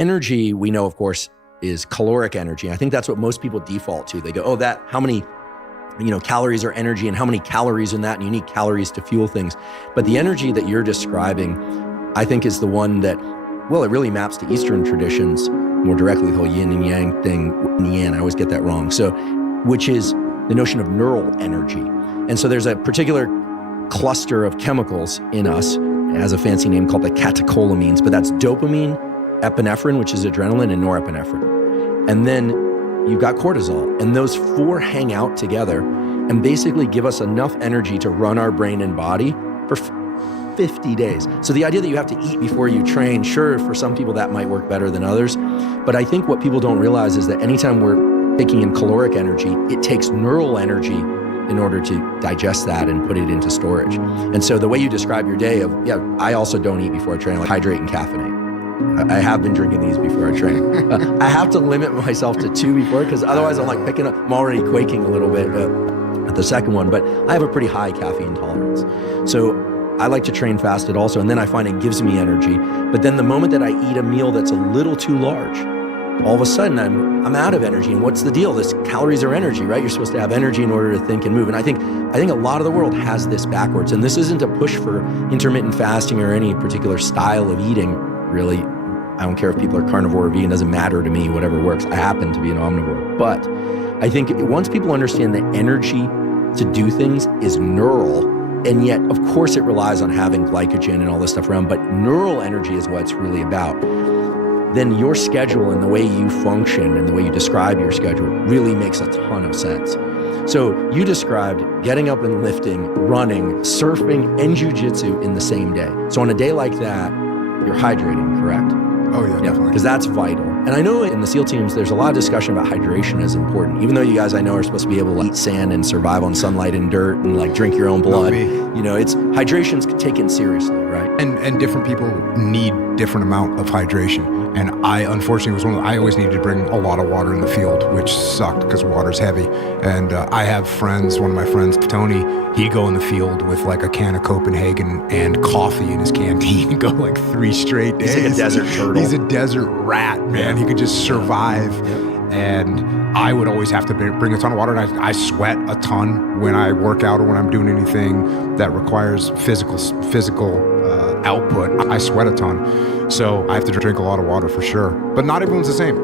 energy, we know, of course, is caloric energy. I think that's what most people default to. They go, oh, how many calories are energy and how many calories in that, and you need calories to fuel things. But the energy that you're describing, I think, is the one that, well, it really maps to Eastern traditions more directly, the whole yin and yang thing, yin, I always get that wrong. So, which is the notion of neural energy. And so there's a particular cluster of chemicals in us, it has a fancy name called the catecholamines, but that's dopamine, epinephrine, which is adrenaline, and norepinephrine. And then you've got cortisol, and those four hang out together and basically give us enough energy to run our brain and body for 50 days. So the idea that you have to eat before you train, sure, for some people that might work better than others. But I think what people don't realize is that anytime we're taking in caloric energy, it takes neural energy in order to digest that and put it into storage. And so the way you describe your day of, I also don't eat before I train, I like hydrate and caffeinate. I have been drinking these before I train. I have to limit myself to 2 before, because otherwise I'm like picking up, I'm already quaking a little bit at the second one, but I have a pretty high caffeine tolerance. So I like to train fasted also, and then I find it gives me energy. But then the moment that I eat a meal that's a little too large, all of a sudden I'm out of energy. And what's the deal? This calories are energy, right? You're supposed to have energy in order to think and move. And I think a lot of the world has this backwards. And this isn't a push for intermittent fasting or any particular style of eating, really. I don't care if people are carnivore or vegan, it doesn't matter to me, whatever works. I happen to be an omnivore. But I think once people understand that energy to do things is neural, and yet, of course, it relies on having glycogen and all this stuff around, but neural energy is what it's really about, then your schedule and the way you function and the way you describe your schedule really makes a ton of sense. So you described getting up and lifting, running, surfing, and jujitsu in the same day. So on a day like that, you're hydrating, correct? Oh yeah, definitely. Because that's vital. And I know in the SEAL teams, there's a lot of discussion about hydration as important. Even though you guys I know are supposed to be able to eat sand and survive on sunlight and dirt and like drink your own blood. It's hydration's taken seriously, right? And different people need different amount of hydration. And I, unfortunately, was I always needed to bring a lot of water in the field, which sucked because water's heavy. And I have friends, one of my friends, Tony, he'd go in the field with like a can of Copenhagen and coffee in his canteen and go like 3 straight days. He's like a desert turtle. He's a desert rat, man. He could just survive. And I would always have to bring a ton of water. And I sweat a ton when I work out or when I'm doing anything that requires physical output. I sweat a ton. So I have to drink a lot of water for sure. But not everyone's the same,